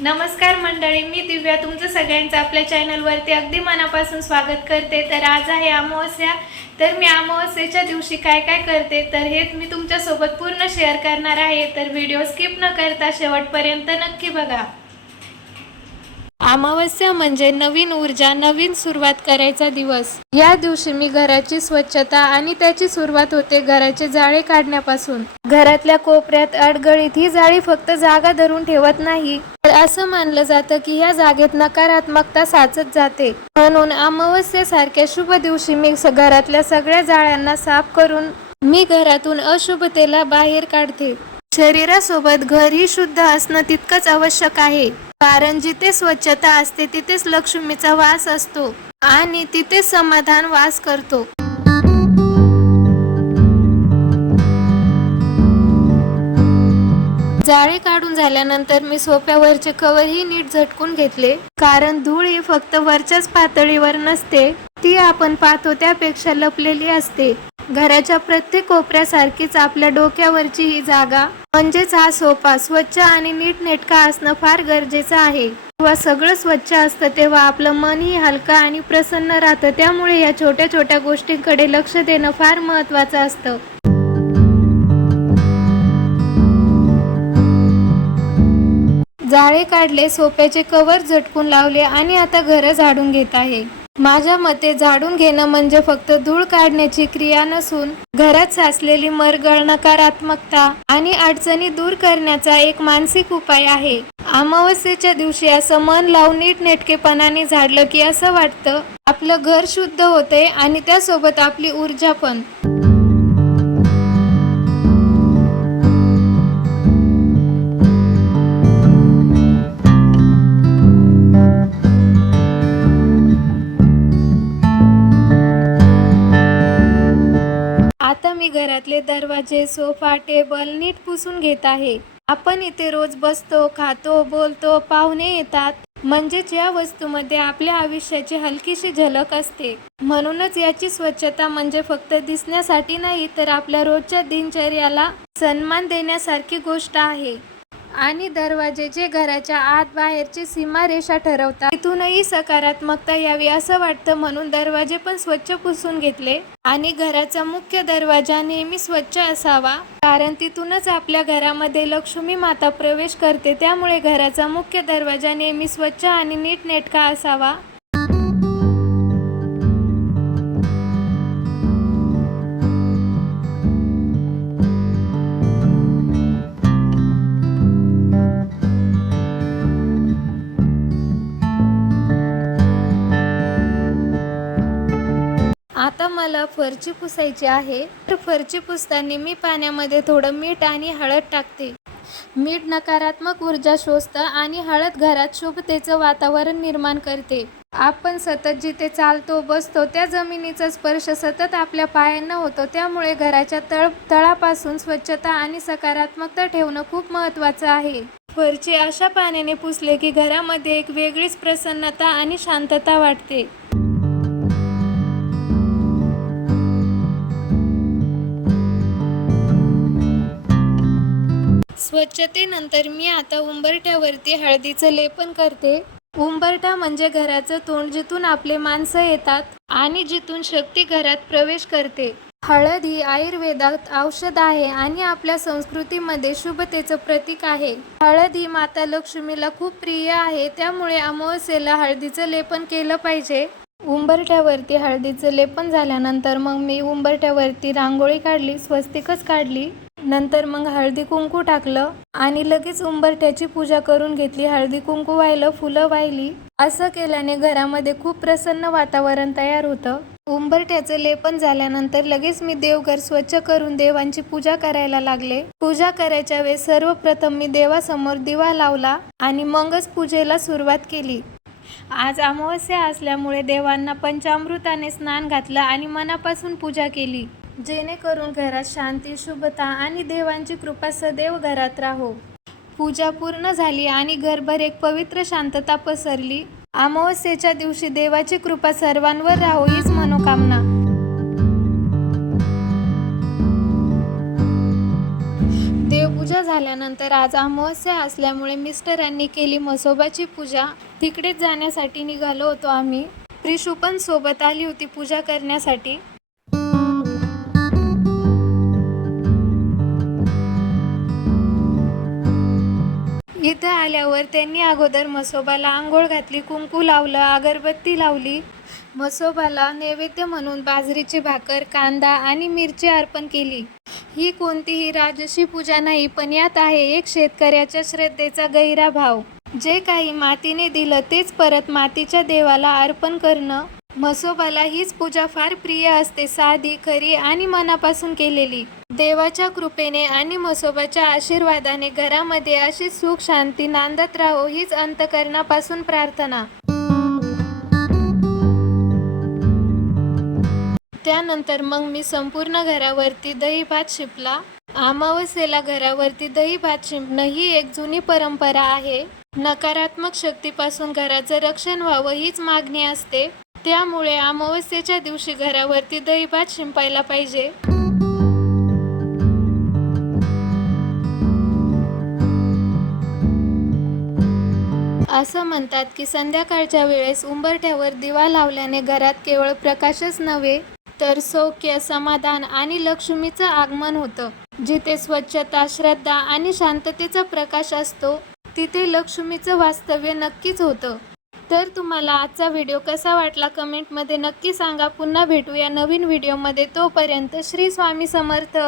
नमस्कार मंडळी मी दिव्या. तुमचं सगळ्यांचं आपल्या चॅनलवरती अगदी मनापासून स्वागत करते. तर आज आहे अमावस्या. तर मी अमावस्येच्या दिवशी काय काय करते तर हे मी तुमच्यासोबत पूर्ण शेअर करणार आहे. तर व्हिडिओ स्किप न करता शेवटपर्यंत नक्की बघा. अमावस्या म्हणजे नवीन ऊर्जा नवीन सुरुवात करायचा दिवस. या दिवशी मी घराची स्वच्छता आणि त्याची सुरुवात होते घराचे जाळे काढण्यापासून. घरातल्या कोपऱ्यात अडगळीत ही जाळी फक्त जागा धरून ठेवत नाही. तर असं मानलं जातं की या जागेत नकारात्मकता साचत जाते. म्हणून अमावस्येसारख्या शुभ दिवशी मी घरातल्या सगळ्या जाळ्यांना साफ करून मी घरातून अशुभतेला बाहेर काढते. शरीरासोबत घरही शुद्ध असणं तितकंच आवश्यक आहे. कारण जिथे स्वच्छता असते तिथेच लक्ष्मीचा वास असतो. आणि तिथे समाधान वास करतो. जाळे काढून झाल्यानंतर मी सोप्यावरचे कवरही नीट झटकून घेतले. कारण धूळ ही फक्त वरच्याच पातळीवर नसते ती आपण पाहतो त्यापेक्षा लपलेली असते. घराच्या प्रत्येक कोपऱ्यासारखीच आपल्या डोक्यावरची ही जागा म्हणजेच हा सोफा स्वच्छ आणि नीटनेटका असणं फार गरजेचं आहे. तेव्हा सगळं स्वच्छ असतं तेव्हा आपलं मनही हलकं आणि प्रसन्न राहतं. त्यामुळे या छोट्या छोट्या गोष्टींकडे लक्ष देणं फार महत्वाचं असतं. जाळे काढले सोप्याचे कवर झटकून लावले आणि आता घर झाडून घेत आहे. माझ्या मते झाडून घेणं म्हणजे फक्त धूळ काढण्याची क्रिया नसून घरात साचलेली मरगळ नकारात्मकता आणि अडचणी दूर करण्याचा एक मानसिक उपाय आहे. अमावस्येच्या दिवशी असं मन लावून नीटनेटकेपणाने झाडलं की असं वाटतं आपलं घर शुद्ध होते आणि त्यासोबत आपली ऊर्जा पण. मी घरातले दरवाजे सोफा टेबल नीट पुसून घेत आहे. आपण इथे रोज बसतो खातो बोलतो पाहुणे येतात. म्हणजेच या वस्तूमध्ये आपल्या आयुष्याची हलकीशी झलक असते. म्हणूनच याची स्वच्छता म्हणजे फक्त दिसण्यासाठी नाही तर आपल्या रोजच्या दिनचर्याला सन्मान देण्यासारखी गोष्ट आहे. आणि दरवाजे जे घराच्या आत बाहेरची सीमारेषा ठरवतात तिथूनही सकारात्मकता यावी असं वाटतं म्हणून दरवाजे पण स्वच्छ पुसून घेतले. आणि घराचा मुख्य दरवाजा नेहमी स्वच्छ असावा कारण तिथूनच आपल्या घरामध्ये लक्ष्मी माता प्रवेश करते. त्यामुळे घराचा मुख्य दरवाजा नेहमी स्वच्छ आणि नीटनेटका असावा. आता मला फरची पुसायची आहे तर फरची पुसताना मी पाण्यामध्ये थोडं मीठ आणि हळद टाकते. मीठ नकारात्मक ऊर्जा शोषतं आणि हळद घरात शुभतेचं वातावरण निर्माण करते. आपण सतत जिथे चालतो बसतो त्या जमिनीचा स्पर्श सतत आपल्या पायांना होतो. त्यामुळे घराच्या तळ तळापासून स्वच्छता आणि सकारात्मकता ठेवणं खूप महत्त्वाचं आहे. फरची अशा पाण्याने पुसले की घरामध्ये एक वेगळीच प्रसन्नता आणि शांतता वाटते. स्वच्छतेनंतर मी आता उंबरठ्यावरती हळदीचं लेपन करते. उंबरठा म्हणजे घराचं तोंड जिथून आपले माणसं येतात आणि जिथून शक्ती घरात प्रवेश करते. हळद ही आयुर्वेदात औषध आहे आणि आपल्या संस्कृतीमध्ये शुभतेचं प्रतीक आहे. हळद ही माता लक्ष्मीला खूप प्रिय आहे त्यामुळे अमावस्येला हळदीचं लेपन केलं पाहिजे. उंबरठ्यावरती हळदीचं लेपन झाल्यानंतर मग मी उंबरठ्यावरती रांगोळी काढली स्वस्तिकच काढली. नंतर मग हळदी कुंकू टाकलं आणि लगेच उंबरठ्याची पूजा करून घेतली. हळदी कुंकू व्हायलं फुलं वाहिली असं केल्याने घरामध्ये खूप प्रसन्न वातावरण तयार होतं. उंबरठ्याचं लेपन झाल्यानंतर लगेच मी देवघर स्वच्छ करून देवांची पूजा करायला लागले. पूजा करायच्या वेळेस सर्वप्रथम मी देवासमोर दिवा लावला आणि मगच पूजेला सुरुवात केली. आज अमावस्या असल्यामुळे देवांना पंचामृताने स्नान घातलं आणि मनापासून पूजा केली. जेणेकरून घरात शांती शुभता आणि देवांची कृपा सदैव घरात राहो. पूजा पूर्ण झाली आणि घरभर एक पवित्र शांतता पसरली. अमावस्येच्या दिवशी देवाची कृपा सर्वांवर राहो हीच मनोकामना. देवपूजा झाल्यानंतर आज अमावस्या असल्यामुळे मिस्टरांनी केली म्हसोबाची पूजा. तिकडेच जाण्यासाठी निघालो होतो आम्ही. प्रिशू पण सोबत आली होती पूजा करण्यासाठी. इथं आल्यावर त्यांनी अगोदर म्हसोबाला आंघोळ घातली कुंकू लावलं अगरबत्ती लावली. म्हसोबाला नैवेद्य म्हणून बाजरीची भाकर कांदा आणि मिरची अर्पण केली. ही कोणतीही राजसी पूजा नाही पण यात आहे एक शेतकऱ्याच्या श्रद्धेचा गहिरा भाव जे काही मातीने दिलं तेच परत मातीच्या देवाला अर्पण करणं. म्हसोबाला हीच पूजा फार प्रिय असते साधी खरी आणि मनापासून केलेली. देवाच्या कृपेने आणि म्हसोबाच्या आशीर्वादाने घरामध्ये अशी सुख शांती नांदत राहो हीच अंतकरणापासून प्रार्थना. त्यानंतर मग मी संपूर्ण घरावरती दही भात शिपला. अमावस्येला घरावरती दही भात शिंपणं ही एक जुनी परंपरा आहे. नकारात्मक शक्तीपासून घराचं रक्षण व्हावं हीच मागणी असते. त्यामुळे अमावस्येच्या दिवशी घरावरती दही भात शिंपायला पाहिजे. असं म्हणतात की संध्याकाळच्या वेळेस उंबरठ्यावर दिवा लावल्याने घरात केवळ प्रकाशच नव्हे तर सौख्य समाधान आणि लक्ष्मीचं आगमन होतं. जिथे स्वच्छता श्रद्धा आणि शांततेचा प्रकाश असतो तिथे लक्ष्मीचं वास्तव्य नक्कीच होतं. तर तुम्हाला आजचा व्हिडिओ कसा वाटला कमेंटमध्ये नक्की सांगा. पुन्हा भेटूया नवीन व्हिडिओमध्ये तोपर्यंत श्री स्वामी समर्थ.